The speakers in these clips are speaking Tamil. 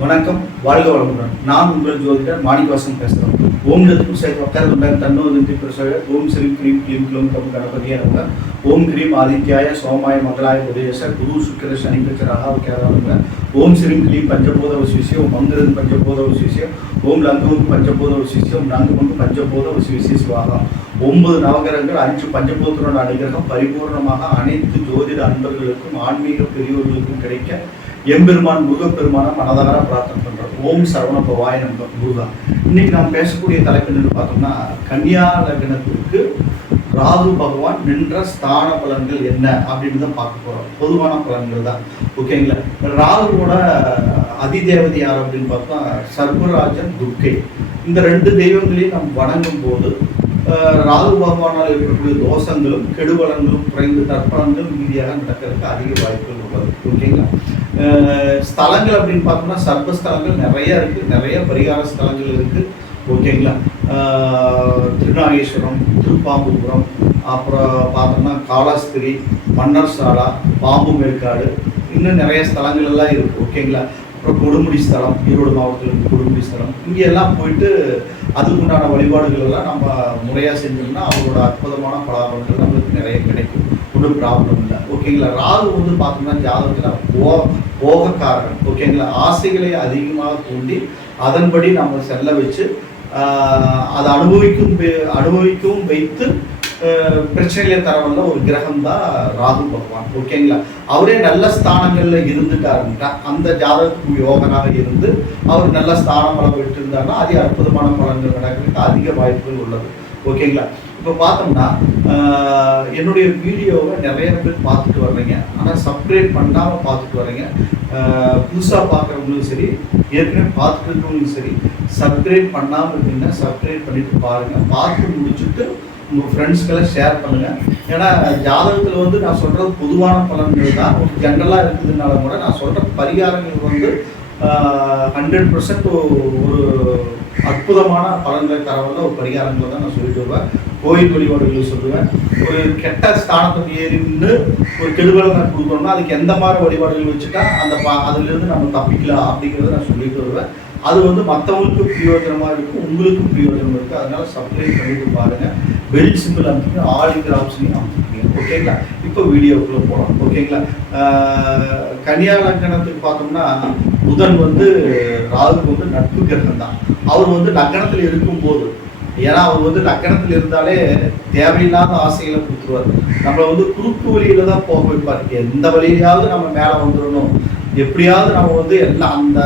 வணக்கம், வாழ்க வளமுடன். நான் உங்கள் ஜோதிடர் மாணிக்கவாசன் பேசுகிறோம். ஓம் நதுக்கும் சைத் வக்கரதுண்டன் தன்னோதந்தி பிரசோய ஓம் ஸ்ரீ க்ரீம் க்ளீம் க்ளோம் கம் கணபதியே நமக. ஓம் க்ரீம் ஆதித்யாய சோமாய மங்களாய உதயச குரு சுக்கிர சனி ராகு கேதானங்க. ஓம் ஸ்ரீம் க்ளீம் பஞ்சபோத வசிஷ்யம் ஓம் மந்திரன் பஞ்சபோத வசிஷ்யம் ஓம் லங்கம் பஞ்சபோத வசிஷ்யம் லங்கம் பஞ்சபோத வசிஷ்ய சுவாகா. 9 நவகிரகங்கள் 5 பஞ்சபூதனோட அனுகிரகம் பரிபூர்ணமாக அனைத்து ஜோதிட அன்பர்களுக்கும் ஆன்மீக பெரியோர்களுக்கும் கிடைக்க எம்பெருமான் முருகப்பெருமான மனதார பிரார்த்தனை பண்றோம். ஓம் சரவண பவாய நமக முருகா. இன்னைக்கு நாம் பேசக்கூடிய தலைப்பு என்னன்னு பார்த்தோம்னா, கன்னியா லக்னத்திற்கு ராகு பகவான் நின்ற ஸ்தான பலன்கள் என்ன அப்படின்னு தான் பார்க்க போறோம். பொதுவான பலன்கள் தான், ஓகேங்களா. ராகுவோட அதிதேவதை யார் அப்படின்னு பார்த்தா சர்வராஜன் துர்க்கை. இந்த 2 தெய்வங்களையும் நாம் வணங்கும் போது ராகு பகவானால் ஏற்படக்கூடிய தோஷங்களும் கெடுபலன்களும் குறைந்து தற்பலன்களும் மீதியாக நடக்கிறதுக்கு அதிக வாய்ப்புகள் உள்ளது, ஓகேங்களா. ஸ்தலங்கள் அப்படின்னு பார்த்தோம்னா சர்ப்பஸ்தலங்கள் நிறைய இருக்கு, நிறைய பரிகார ஸ்தலங்கள் இருக்கு, ஓகேங்களா. திருநாகேஸ்வரம், திருப்பாம்புபுரம், அப்புறம் பார்த்தோம்னா காலாஸ்திரி, மன்னர் சாலா, பாம்பு மேற்காடு, இன்னும் நிறைய ஸ்தலங்கள் எல்லாம் இருக்கு, ஓகேங்களா. அப்புறம் கொடுமுடி ஸ்தலம், ஈரோடு மாவட்டத்தில் இருக்கு கொடுமுடி ஸ்தலம். இங்கே எல்லாம் போயிட்டு அதுக்கு உண்டான வழிபாடுகள் எல்லாம் நம்ம முறையாக செஞ்சோம்னா அவங்களோட அற்புதமான பலாபலன்கள் நம்மளுக்கு நிறைய கிடைக்கும், ஒன்றும் ப்ராப்ளம் இல்லை, ஓகேங்களா. ராகு வந்து பார்த்தோம்னா ஜாதகத்தில் போகக்காரன், ஓகேங்களா. ஆசைகளை அதிகமாக தூண்டி அதன்படி நம்ம செல்ல வச்சு அதை அனுபவிக்கவும் வைத்து பிரச்சனையில தரவல்ல ஒரு கிரகம் தான் ராகு பகவான், ஓகேங்களா. அவரே நல்ல ஸ்தானங்கள்ல இருந்துட்டாருன்ட்டா அந்த ஜாதகத்துக்கு யோகனாக இருந்து அவர் நல்ல ஸ்தானம் பலம் விட்டு இருந்தாருன்னா அதிக அற்புதமான பலன்கள் நடக்கிறதுக்கு அதிக வாய்ப்புகள் உள்ளது, ஓகேங்களா. இப்போ பார்த்தோம்னா என்னுடைய வீடியோவை நிறைய பேர் பார்த்துட்டு வர்றீங்க, ஆனால் சப்ஸ்கிரைப் பண்ணாமல் பார்த்துட்டு வர்றீங்க. புதுசாக பார்க்குறவங்களும் சரி, ஏற்கனவே பார்த்துட்டு இருக்கவங்களும் சரி, சப்ஸ்கிரைப் பண்ணாமல் இருந்தீங்கன்னா சப்ஸ்கிரைப் பண்ணிட்டு பாருங்கள். பார்த்து முடிச்சுட்டு உங்கள் ஃப்ரெண்ட்ஸ்க்கெல்லாம் ஷேர் பண்ணுங்கள். ஏன்னா ஜாதகத்தில் வந்து நான் சொல்கிறது பொதுவான பலன்கள் தான், ஒரு ஜென்ரலாக இருக்குதுனால கூட நான் சொல்கிற பரிகாரங்கள் வந்து 100% ஒரு அற்புதமான பலன்களை தரவல்ல ஒரு பரிகாரங்களை தான் நான் சொல்லிட்டு வருவேன். கோயில் வழிபாடுகள் சொல்லுவேன். ஒரு கெட்ட ஸ்தானத்தை ஏறின்னு ஒரு கெடுதலை நான் கொடுக்கணும்னா அதுக்கு எந்த மாதிரி வழிபாடுகள் வச்சுட்டா அதுலேருந்து நம்ம தப்பிக்கலாம் அப்படிங்கிறத நான் சொல்லிட்டு வருவேன். அது வந்து மற்றவங்களுக்கும் பிரயோஜனமாக இருக்கும், உங்களுக்கும் பிரயோஜனம் இருக்குது. அதனால சப்ஸ்கிரைப் பண்ணிட்டு பாருங்கள். பெல் சிம்பிள் அமைச்சிங்க, ஆளுங்கிற ஆப்ஷனையும் அமைச்சிருக்கீங்க, ஓகேங்களா. இப்போ வீடியோக்குள்ளே போகலாம், ஓகேங்களா. கன்னியா லக்னத்துக்கு பார்த்தோம்னா புதன் வந்து ராகுக்கு வந்து நட்பு கிரகம் தான். அவர் வந்து லக்னத்தில் இருக்கும்போது, ஏன்னா அவர் வந்து லக்கணத்தில் இருந்தாலே தேவையில்லாத ஆசைகளை கொடுத்துருவார். நம்மளை வந்து குறுக்கு வழியில தான் போக வைப்பார். எந்த வழியிலாவது நம்ம மேலே வந்துடணும், எப்படியாவது நம்ம வந்து எல்லாம் அந்த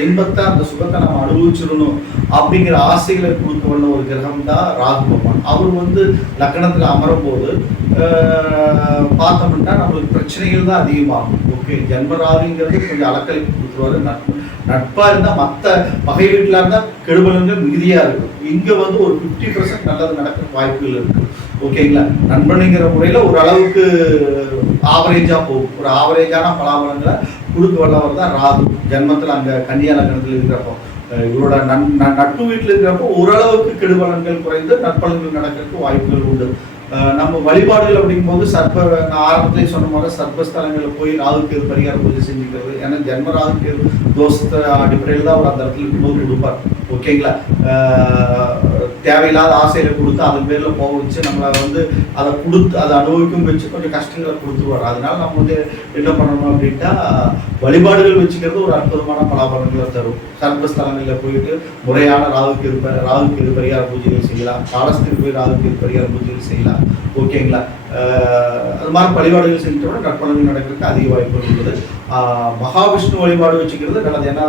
இன்பத்தை அந்த சுகத்தை நம்ம அனுபவிச்சிடணும் அப்படிங்கிற ஆசைகளை கொடுக்க வந்த ஒரு கிரகம் தான் ராகு பகவான். அவர் வந்து லக்கணத்தில் அமரும் போது பார்த்தோம்னா நம்மளுக்கு பிரச்சனைகள் தான் அதிகமாகும், ஓகே. ஜென்மராகுங்கிறது கொஞ்சம் அலக்கழிப்பு கொடுத்துருவாரு. நட்பாக இருந்தால் மற்ற பகை வீட்டில் இருந்தால் கெடுபலன்கள் மிகுதியாக இருக்கும். இங்கே வந்து ஒரு 50% நல்லது நடக்கிற வாய்ப்புகள் இருக்குது, ஓகேங்களா. நண்பனுங்கிற முறையில் ஒரு அளவுக்கு ஆவரேஜாக போகும். ஒரு ஆவரேஜான பலாபலங்களை கொடுக்க வல்லவர் தான் ராகு. ஜென்மத்தில் அங்கே கன்னியா லக்னத்தில் இருக்கிறப்போ இவரோட நட்பு வீட்டில் இருக்கிறப்போ ஓரளவுக்கு கெடுபலன்கள் குறைந்து நற்பலன்கள் நடக்கிறதுக்கு வாய்ப்புகள் உண்டு. நம்ம வழிபாடுகள் அப்படிங்கும்போது நான் ஆரம்பத்திலே சொன்ன மாதிரி சர்ப்பஸ்தலங்களில் போய் ராகுக்கு பரிகார பூஜை செஞ்சுக்கிறது. ஏன்னா ஜென்ம ராகுக்கு தோஷத்தை அடிப்படையில் தான் அவர் அந்த இடத்துல இருக்கும்போது கொடுப்பார், ஓகேங்களா. தேவையில்லாத ஆசையில கொடுத்து அதன் பேரில் போக வச்சு நம்மளை வந்து அதை கொடுத்து அதை அனுபவிக்கும் வச்சு கொஞ்சம் கஷ்டங்களை கொடுத்துருவார். அதனால நம்ம வந்து என்ன பண்ணணும் அப்படின்ட்டா வழிபாடுகள் வச்சுக்கிறது ஒரு அற்புதமான பலாபலன்களை தரும். சர்ப்பஸ்தலங்களில் போயிட்டு முறையான ராகுக்கு பரிகார பூஜைகள் செய்யலாம். காலஸ்திரி போய் ராகுக்கு பரிகார பூஜைகள் செய்யலாம், ஓகேங்களா. அது மாதிரி வழிபாடுகள் செஞ்சோம்னா நற்பலன்கள் நடக்கிறதுக்கு அதிக வாய்ப்புகள் உள்ளது. மகாவிஷ்ணு வழிபாடு வச்சுக்கிறது நல்லது. ஏன்னா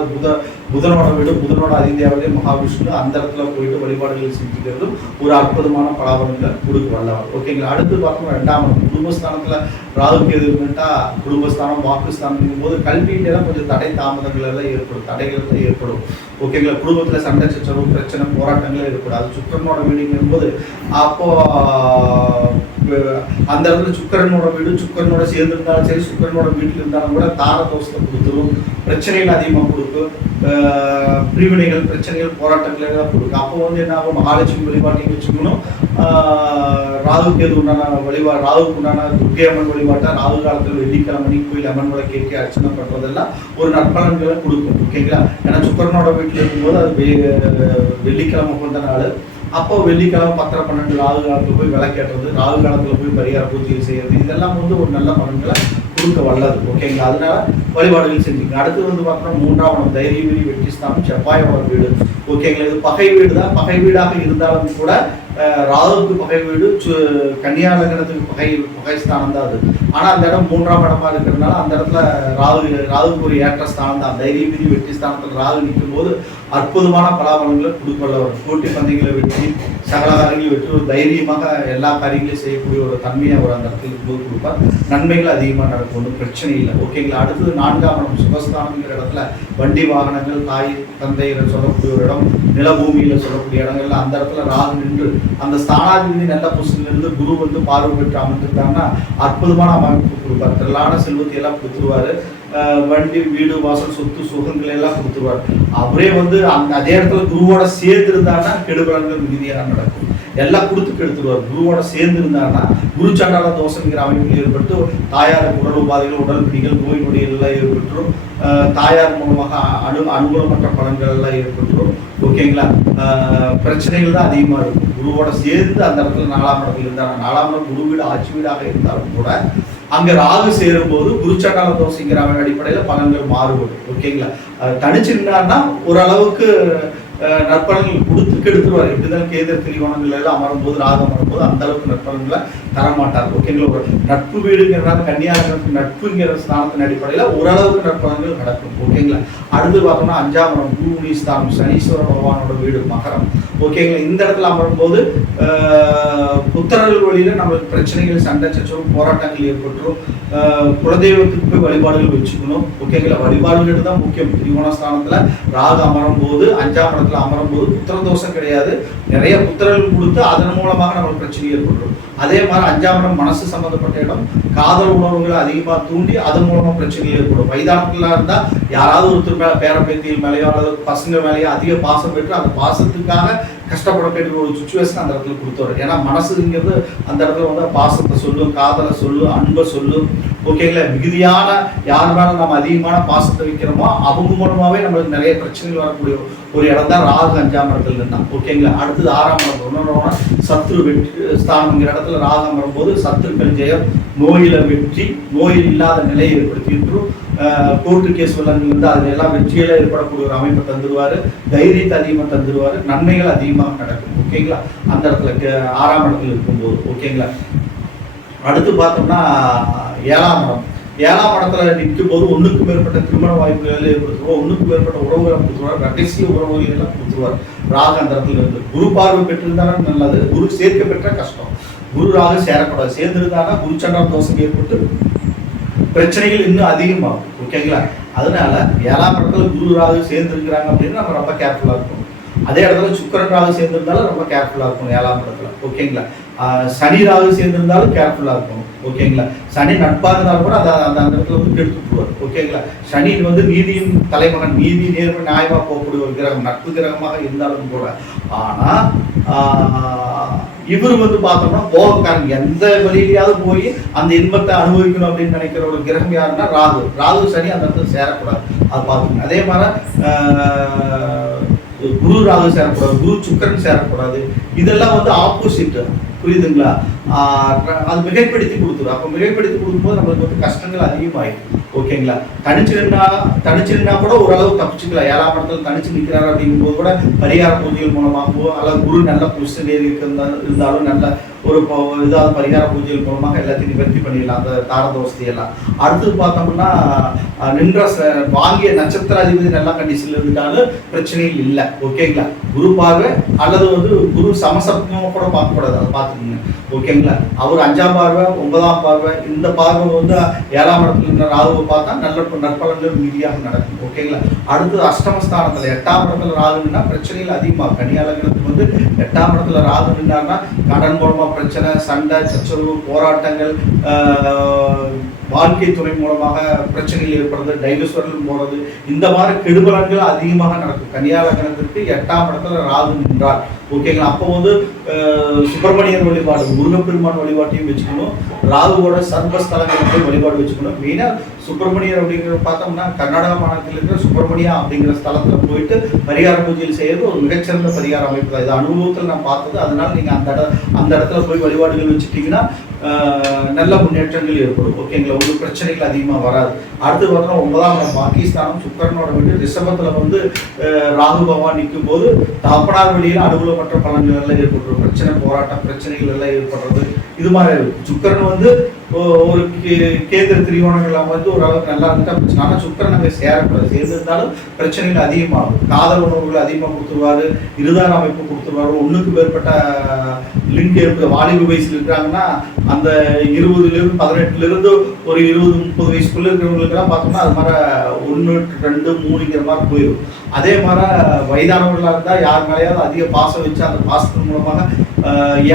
புதனோட வீடு, புதனோட அதிதேவதை மகாவிஷ்ணு, அந்த இடத்துல போயிட்டு வழிபாடுகள் செஞ்சுக்கிறதும் ஒரு அற்புதமான பலாபலன்கள் கொடுக்க வல்லவர், ஓகேங்களா. அடுத்து பார்த்தோம்னா 2ஆம் இடம் குடும்பஸ்தானத்தில் ராகுக்கு எது இருந்துட்டா குடும்பஸ்தானம் வாக்குஸ்தானம் போது கல்வியிலாம் கொஞ்சம் தடை தாமதங்கள் எல்லாம் ஏற்படும், தடைகள் தான் ஏற்படும், ஓகேங்களா. குடும்பத்தில் சண்டை சச்சரவு பிரச்சனை போராட்டங்களே ஏற்படும். அது சுக்கரனோட வீடுங்கும் போது அப்போ அந்த இடத்துல சுக்கரனோட வீடு சுக்கரனோட சேர்ந்து இருந்தாலும் சரி, சுக்கரனோட வீட்டில் இருந்தாலும் கூட தார தோஷத்தை கொடுத்துரும், பிரச்சனைகள் அதிகமாக கொடுக்கும், பிரிவினைகள், பிரச்சனைகள், போராட்டங்கள் எல்லாம் கொடுக்கும். அப்போ வந்து என்ன ஆகும், மகாலட்சுமி வழிபாட்டையும் வச்சுக்கணும், ராகுக்கு உண்டான ராகுக்கு உண்டான துர்க்கை அம்மன் வழிபாட்டை ராகு காலத்தில் வெள்ளிக்கிழமை கோயில் அம்மன் விளக்கு கேட்க அர்ச்சனை பண்ணுறதெல்லாம் ஒரு நற்பலன்களை கொடுக்கும். ஓகேங்களா? ஏன்னா சுக்கரனோட வீட்டில் இருக்கும்போது அது வெள்ளிக்கிழமை கொண்ட நாள். அப்போ வெள்ளிக்கிழமை 10 12 ராகு காலத்தில் போய் விளக்கேற்றது, ராகு காலத்தில் போய் பரிகார பூஜை செய்யறது, இதெல்லாம் வந்து ஒரு நல்ல பலன்களை கொடுக்க வல்லது. ஓகேங்களா? அதனால வழிபாடுகள் செஞ்சுங்க. அடுத்து வந்து பார்த்தோம்னா 3ஆம் இடம் தைரிய வீடு வெற்றி ஸ்தானம், செவ்வாயோட வீடு. ஓகேங்களா? இது பகை வீடு தான். பகை வீடாக இருந்தாலும் கூட ராகுக்கு பகை வீடு, கன்னியா லக்னத்துக்கு பகை ஸ்தானம் தான் அது. ஆனால் அந்த இடம் 3ஆம் இடமா இருக்கிறதுனால அந்த இடத்துல ராகுக்கு ஒரு ஏற்ற ஸ்தானம் தான். தைரிய வீதி வெற்றி ஸ்தானத்தில் ராகு நிற்கும் போது அற்புதமான பலாபலங்களை கொடுக்கல. ஒரு போட்டி பந்தயங்களை வெற்றி, சகல காரியங்களை வெற்றி, ஒரு தைரியமாக எல்லா காரியங்களையும் செய்யக்கூடிய ஒரு தன்மையை அவர் அந்த இடத்துல இருக்கும்போது கொடுப்பார். நன்மைகள் அதிகமாக நடக்கும், ஒன்றும் பிரச்சனை இல்லை. ஓகேங்களா? அடுத்தது 4ஆம் இடம் சுகஸ்தானங்கிற இடத்துல வண்டி வாகனங்கள், தாய் தந்தையில சொல்லக்கூடிய ஒரு இடம், நிலபூமியில சொல்லக்கூடிய இடங்கள்ல அந்த இடத்துல ராகு நின்று அந்த ஸ்தானாதிபதி நல்ல பொசிஷன்ல இருந்து குரு வந்து பார்வை பெற்று அமர்ந்துட்டாங்கன்னா அற்புதமான அமைப்பு கொடுப்பார். திரளான செல்வத்தை எல்லாம் கொடுத்துருவாரு. வண்டி, வீடு, வாசல், சொத்து, சுகங்களை எல்லாம் கொடுத்துருவார். அவரே வந்து அதே இடத்துல குருவோட சேர்ந்து இருந்தாருன்னா கெடுபலன்கள் மிகுதியாக நடக்கும். எல்லாம் கொடுத்து கெடுத்துருவார். குருவோட சேர்ந்து இருந்தாருன்னா குரு சண்டால தோஷங்கிற அமைப்பில் ஏற்பட்டு தாயாருக்கு உடல் உபாதைகள், உடல் பிடிகள், நோய் நொடிகள் எல்லாம் ஏற்பட்டுரும். தாயார் மூலமாக அனுகூலமற்ற பலன்கள் எல்லாம் ஏற்பட்டுரும். ஓகேங்களா? பிரச்சனைகள் தான் அதிகமாக இருக்கும். குருவோட சேர்ந்து அந்த இடத்துல 4ஆம் இடத்துல இருந்தாங்க. 4ஆம் இடம் குரு வீடு ஆட்சி வீடாக இருந்தாலும் கூட அங்க ராகு சேரும் போது குருச்சண்டால தோஷங்கிற அடிப்படையில் பலன்கள் மாறுபடும். ஓகேங்களா? தனிச்சிருந்தாருன்னா ஓரளவுக்கு நற்பலன்கள் கொடுத்து கெடுத்துருவார். எப்படி இருந்தாலும் கேந்திர திரிகோணங்கள் எல்லாம் அமரும் போது, ராகு அமரும் போது அந்த அளவுக்கு நற்பலன்களை தரமாட்டார். ஓகேங்களா? ஒரு நட்பு வீடுங்கிறனால கன்னியாகுமரி நட்புங்கிற ஸ்தானத்தின் அடிப்படையில் ஓரளவுக்கு நற்பலன்கள் நடக்கும். ஓகேங்களா? அடுத்து பார்த்தோம்னா 5ஆம் இடம் பூமி ஸ்தானம், சனீஸ்வர பகவானோட வீடு மகரம். ஓகேங்களா? இந்த இடத்துல அமரும் போது புத்திரர்கள் வழியில நம்மளுக்கு பிரச்சனைகள், சண்டை சச்சரவு, போராட்டங்கள் ஏற்பட்டுரும். குலதெய்வத்துக்கு போய் வழிபாடுகள் வச்சுக்கணும். ஓகேங்களா? வழிபாடுகள் தான் முக்கியம். திரிகோணஸ்தானத்துல ராகு அமரும் போது, 5ஆம் இடத்துல அமரும் போது புத்திர தோஷம் கிடையாது, நிறைய புத்திரர்கள் கொடுத்து அதன் மூலமாக நம்மளுக்கு பிரச்சனை ஏற்பட்டுரும். அதே மாதிரி 5ஆம் இடம் மனசு சம்பந்தப்பட்ட இடம், காதல் உணர்வுகளை அதிகமாக தூண்டி அதன் மூலமா பிரச்சனைகள் ஏற்படும். வயதானத்துல இருந்தா யாராவது ஒருத்தர் மேல, பேரம்பேத்தியில் மேலேயோ அல்லது பசங்க மேலேயோ அதிக பாசம் பெற்று அந்த பாசத்துக்காக கஷ்டப்படக்கூடிய ஒரு சுச்சுவேஷன் அந்த இடத்துல கொடுத்துரும். ஏன்னா மனசுங்கிறது அந்த இடத்துல வந்து பாசத்தை சொல்லும், காதலை சொல்லும், அன்பை சொல்லும். ஓகேங்களா? மிகுதியான யார் மேல நம்ம அதிகமான பாசத்தை வைக்கிறோமோ அவங்க மூலமாவே நம்மளுக்கு நிறைய பிரச்சனைகள் வரக்கூடிய ஒரு இடம் தான் ராகு 5ஆம் இடத்துல இருந்தான். ஓகேங்களா? அடுத்தது 6ஆம் இடம் ஒன்னொன்னா சத்ரு வெற்றி ஸ்தானம்ங்கிற இடத்துல ராகு அமரும் போது சத்துருக்கள் ஜெயம், நோயில வெற்றி, நோயில் இல்லாத நிலையை ஏற்படுத்திட்டு கோர்ட்டு கேஸ் வழங்கில் இருந்து அதுல எல்லாம் வெற்றியில ஏற்படக்கூடிய ஒரு அமைப்பை தந்துடுவாரு. தைரியத்தை அதிகமாக தந்துடுவாரு. நன்மைகள் அதிகமாக நடக்கும். ஓகேங்களா? அந்த இடத்துல 6ஆம் இடத்துல இருக்கும்போது. ஓகேங்களா? அடுத்து பார்த்தோம்னா 7ஆம் இடம். 7ஆம் இடத்துல நிற்கும் போது ஒன்றுக்கு மேற்பட்ட திருமண வாய்ப்புகள் ஏற்படுத்துவோம், ஒன்றுக்கு மேற்பட்ட உறவுகளை கொடுத்துருவார், ரகசிய உறவுகள் எல்லாம் கொடுத்துருவார். ராகு அந்த இடத்துல இருந்து குரு பார்வை பெற்றிருந்தாலும் நல்லது, குரு சேர்க்க பெற்ற கஷ்டம். குரு ராகு சேரக்கூடாது. சேர்ந்திருந்தாங்கன்னா குரு சண்டால தோஷம் ஏற்பட்டு பிரச்சனைகள் இன்னும் அதிகமாகும். ஓகேங்களா? அதனால 7ஆம் இடத்துல குரு ராகு சேர்ந்துருக்கிறாங்க அப்படின்னு நம்ம ரொம்ப கேர்ஃபுல்லாக இருக்கணும். அதே இடத்துல சுக்கரன் ராகு சேர்ந்திருந்தாலும் ரொம்ப கேர்ஃபுல்லாக இருக்கணும் 7ஆம் இடத்துல. ஓகேங்களா? சனி ராகு சேர்ந்திருந்தாலும் கேர்ஃபுல்லாக இருக்கணும். ஓகேங்களா? சனி நட்பாக இருந்தாலும் கூட அந்த இடத்துல வந்து எடுத்துட்டுருவார். ஓகேங்களா? சனி வந்து நீதியின் தலைமகன், நீதி நேர்மை நியாயமாக போகக்கூடிய ஒரு கிரகம், நட்பு கிரகமாக இருந்தாலும் கூட. ஆனா இவர் வந்து பார்த்தோம்னா போகக்காரன், எந்த வழியிலையாவது போய் அந்த இன்பத்தை அனுபவிக்கணும் அப்படின்னு நினைக்கிற ஒரு கிரகம் யாருன்னா ராகு. ராகு சனி அந்த இடத்துல சேரக்கூடாது, அது பார்த்துக்கணும். அதே மாதிரி குரு ராகு சேரக்கூடாது, குரு சுக்கரன் சேரக்கூடாது. இதெல்லாம் வந்து ஆப்போசிட். புரியுதுங்களா? அது மிகைப்படுத்தி கொடுத்துரும். அப்போ மிகைப்படுத்தி கொடுக்கும்போது நம்மளுக்கு வந்து கஷ்டங்கள் அதிகமாயிடும். ஓகேங்களா? தனிச்சு நின்னா கூட ஓரளவு தப்பிச்சுக்கலாம். 7ஆம் இடத்துல தனிச்சு நிற்கிறாரு அப்படிங்கும்போது கூட பரிகார பூஜைகள் மூலமாகவோ அல்லது குரு நல்ல பொசிஷன் இருந்தாலும் நல்ல ஒரு இதாவது பரிகார பூஜைகள் மூலமாக எல்லாத்தையும் நிவர்த்தி பண்ணிடலாம் அந்த தாரதோஷத்தை எல்லாம். அடுத்தது பார்த்தோம்னா நின்ற வாங்கிய நட்சத்திர அதிபதி நல்லா கண்டிஷன்ல இருந்துட்டாலும் பிரச்சனைகள் இல்லை. ஓகேங்களா? குரு பார்வை அல்லது வந்து குரு சமசப்தமாக கூட பார்க்கக்கூடாது, அதை பார்த்து பார்த்துக்கோங்க. ஓகேங்களா? அவர் 5ஆம் பார்வை 9ஆம் பார்வை இந்த பார்வை வந்து 7ஆம் இடத்துல இருந்த ராகுவை பார்த்தா நற்பலன்கள் மீதியாக நடக்கும். ஓகேங்களா? அடுத்து அஷ்டமஸ்தானத்தில் 8ஆம் இடத்துல ராகுன்னா பிரச்சனைகள் அதிகமாக கன்னியாலக்னத்துக்கு வந்து 8ஆம் இடத்துல ராகு நின்றாருன்னா கடன் மூலமாக பிரச்சனை, சண்டை, சச்சரவு, போராட்டங்கள், வாழ்க்கை துணை மூலமாக பிரச்சனைகள் ஏற்படுறது, டைவர்ஸ் வரலும் போகிறது, இந்த மாதிரி கெடுபலன்கள் அதிகமாக நடக்கும். கன்னியாலக்னத்திற்கு 8ஆம் இடத்துல ராகு நின்றார். ஓகேங்களா? அப்போ வந்து சுப்பிரமணியர் வழிபாடு, முருகப்பெருமான் வழிபாட்டையும் வச்சுக்கணும், ராகுவோட சர்வஸ்தலங்களுக்கு வழிபாடு வச்சுக்கணும். மெயினாக சுப்பிரமணியர் அப்படிங்கிற பார்த்தோம்னா கர்நாடகா மாநிலத்தில் இருக்கிற சுப்பிரமணியா அப்படிங்கிற ஸ்தலத்தில் போயிட்டு பரிகார பூஜையில் செய்யறது ஒரு மிகச்சிறந்த பரிகார அமைப்பு தான். இது அனுபவத்தில் நான் பார்த்தது. அதனால நீங்கள் அந்த இடத்துல போய் வழிபாடுகள் வச்சுட்டீங்கன்னா நல்ல முன்னேற்றங்கள் ஏற்படும். ஓகேங்களா? உங்களுக்கு பிரச்சனைகள் அதிகமாக வராது. அடுத்து பார்த்தோம்னா 9ஆம் இடம் பாகிஸ்தானம் சுக்கரனோட வீடு ரிஷபத்தில் வந்து ராகு பகவான் நிற்கும் போது தகப்பனார் வழியில் அனுகூலமற்ற பலன்கள் எல்லாம் ஏற்படுறது, பிரச்சனை, போராட்டம், பிரச்சனைகள் எல்லாம் ஏற்படுறது, இது மாதிரி இருக்கும். சுக்கரன் வந்து ஒரு கேந்திர திரிகோணங்கள் வந்து ஓரளவுக்கு நல்லா இருந்துட்டா பிரச்சனை. ஆனால் சுக்கரன் அங்கே சேரக்கூடாது. சேர்ந்திருந்தாலும் பிரச்சனைகள் அதிகமாகும். காதல் உணவுகள் அதிகமாக கொடுத்துருவாரு, இருதார அமைப்பு கொடுத்துருவாரு, ஒன்றுக்கு மேற்பட்ட லிங்க் ஏற்படுது. வாலிப வயசில் இருக்கிறாங்கன்னா அந்த 20லிருந்து 18லிருந்து ஒரு 20-30 வயசுக்குள்ள இருக்கிறவங்களுக்கெல்லாம் பார்த்தோம்னா அது மாதிரி 1, 2, 3ங்கிற மாதிரி போயிடும். அதே மாதிரி வயதானவர்களாக இருந்தால் யார் மேலேயாவது அதிக பாசம் வச்சு அந்த பாசத்தின் மூலமாக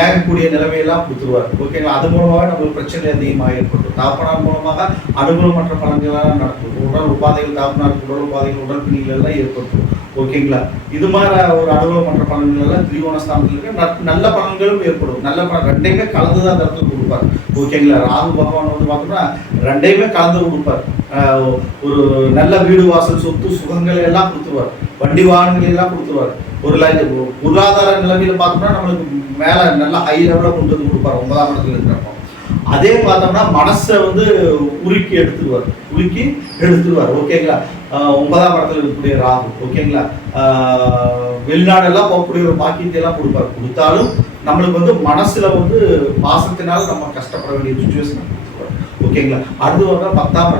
ஏகக்கூடிய நிலைமையெல்லாம் கொடுத்துருவார். ஓகேங்களா? அது மூலமாக நம்மளுக்கு பிரச்சனை அதிகமாக ஏற்படும். தாப்பனார் மூலமாக அனுகூலமற்ற பலன்கள்லாம் நடக்கும். உடல் உபாதைகள், தாப்பனாருக்கு உடல் உபாதைகள், உடல் பிணிகள் எல்லாம் ஏற்படும். ஓகேங்களா? இது மாதிரி ஒரு அனுகூலமற்ற பலன்கள் எல்லாம் திரிகோணஸ்தானத்தில் இருக்க நல்ல பலன்களும் ஏற்படும். நல்ல பலன் ரெண்டையுமே கலந்து தான் அந்த இடத்துல கொடுப்பார். ஓகேங்களா? ராகு பகவான் வந்து பார்த்தோம்னா ரெண்டையுமே கலந்து கொடுப்பார். ஒரு நல்ல வீடு, வாசல், சொத்து, சுகங்களை எல்லாம் கொடுத்துருவார். வண்டி வாகனங்கள் எல்லாம் கொடுத்துருவார். ஒரு பொருளாதார நிலைமையில பார்த்தோம்னா நம்மளுக்கு மேலே நல்லா ஹை லெவலில் கொண்டு வந்து கொடுப்பார் 9ஆம் இடத்துல இருக்கிறப்போ. அதே பார்த்தோம்னா மனசை வந்து உருக்கி எடுத்துருவார். ஓகேங்களா? 9ஆம் இடத்துல இருக்கக்கூடிய ராகு. ஓகேங்களா? வெளிநாடெல்லாம் போகக்கூடிய ஒரு பாக்கியத்தை எல்லாம் கொடுத்தாலும் நம்மளுக்கு வந்து மனசுல வந்து பாசத்தினால நம்ம கஷ்டப்பட வேண்டிய சுச்சுவேஷன் கொடுத்துருவார். ஓகேங்களா? அடுத்து வர 10ஆம்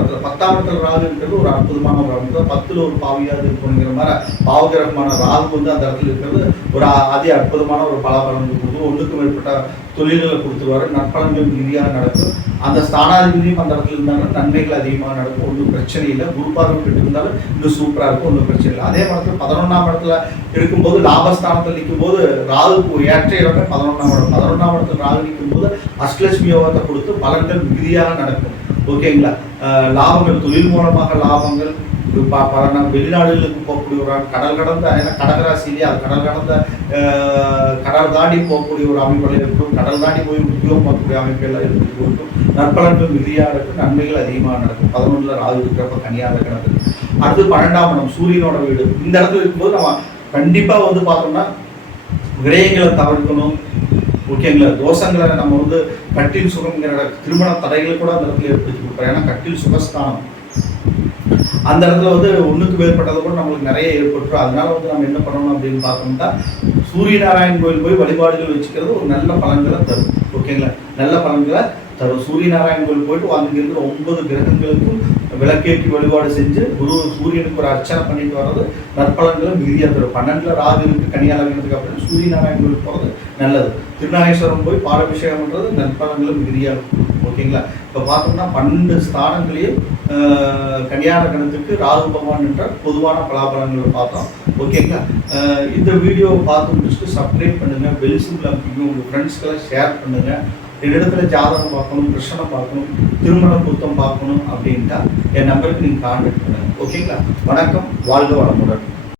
இடத்துல ராகு இருக்கிறது ஒரு அற்புதமான ஒரு அமைப்பு. 10ல் ஒரு பாவியாக இருக்கணுங்கிற மாதிரி பாவகிரகமான ராகு வந்து அந்த இடத்துல இருக்கிறது ஒரு அதி அற்புதமான ஒரு பலாபலம் கொடுக்கும். ஒன்றுக்கு மேற்பட்ட தொழில்களை கொடுத்துருவாரு. நற்பலன்கள் ரீதியாக நடக்கும். அந்த ஸ்தானாதிபதியும் அந்த இடத்துல இருந்தாலும் நன்மைகள் அதிகமாக நடக்கும். ஒன்றும் பிரச்சனை இல்லை. குருபார்வை பெற்று இருந்தாலும் இன்னும் சூப்பராக இருக்கும். ஒன்றும் பிரச்சனை இல்லை. அதே மாதிரி 11ஆம் இடத்துல இருக்கும்போது லாபஸ்தானத்தில் நிற்கும் போது ராகுக்கு ஏற்ற இடமே 11ஆம் இடம். 11ஆம் இடத்துல ராகு நிற்கும் போது அஷ்டலட்சுமி யோகத்தை கொடுத்து பலன்கள் மிகுதியாக நடக்கும். ஓகேங்களா? லாபங்கள், தொழில் மூலமாக லாபங்கள், வெளிநாடுகளுக்கு போகக்கூடிய ஒரு கடல் கடந்த, ஏன்னா கடகராசிலேயே அது கடல் தாண்டி போகக்கூடிய ஒரு அமைப்புகள் இருக்கும். கடல் தாண்டி போய் உத்தியோகம் பார்க்கக்கூடிய அமைப்புகள் இருக்கும். நற்பலன்கள் மிகுதியாக இருக்கும். நன்மைகள் அதிகமாக நடக்கும். 11ல் ராகு இருக்கிறப்ப கன்னியாலக்னத்துக்கு. அடுத்து 12ஆம் இடம் சூரியனோட வீடு. இந்த இடத்துல இருக்கும்போது நம்ம கண்டிப்பாக வந்து பார்த்தோம்னா விரயங்களை தவிர்க்கணும். ஓகேங்களா? தோஷங்களை நம்ம வந்து கட்டில் சுகம்ங்கிற திருமண தடைகளை கூட அந்த இடத்துல ஏற்படுத்தி கொடுக்குறோம். ஏன்னா கட்டில் சுகஸ்தானம் அந்த இடத்துல வந்து ஒன்றுக்கு மேற்பட்டதை கூட நம்மளுக்கு நிறைய ஏற்பட்டுரும். அதனால வந்து நம்ம என்ன பண்ணணும் அப்படின்னு பார்த்தோம்னா சூரிய நாராயண் கோயில் போய் வழிபாடுகள் வச்சுக்கிறது ஒரு நல்ல பலன்களை தரும். ஓகேங்களா? நல்ல பலன்களை தரும். சூரிய நாராயண் கோயில் போயிட்டு அங்கே இருக்கிற 9 கிரகங்களுக்கும் விளக்கேற்றி வழிபாடு செஞ்சு சூரியனுக்கு ஒரு அர்ச்சனை பண்ணிட்டு வர்றது நற்பலன்களை மிகுதியாக தரும். 12ல் ராகு இருக்கு கன்னியாலக்னத்துக்கு அப்படின்னு சூரிய நாராயண் கோயில் போகிறது நல்லது. திருநாகேஸ்வரம் போய் பாலாபிஷேகம் பண்ணுறது நற்பலன்களை மிகுதியாக இருக்கும். ஓகேங்களா? இப்போ பார்த்தோம்னா 12 ஸ்தானங்களையும் கன்னியாலக்னத்துக்கு ராகு பகவான் என்ற பொதுவான பலாபலங்களை பார்த்தோம். ஓகேங்களா? இந்த வீடியோவை பார்த்து முடிச்சுட்டு சப்ஸ்கிரைப் பண்ணுங்கள், பெல் சிம்பிள் அமைப்பிங்க, உங்கள் ஃப்ரெண்ட்ஸ்க்கெல்லாம் ஷேர் பண்ணுங்கள். இடத்துல ஜாதகம் பார்க்கணும், கிருஷ்ணனை பார்க்கணும், திருமண பொருத்தம் பார்க்கணும் அப்படின்ட்டா என் நம்பருக்கு நீங்கள் கான்டாக்ட் பண்ணுங்கள். ஓகேங்களா? வணக்கம். வாழ்க வளமுடன்.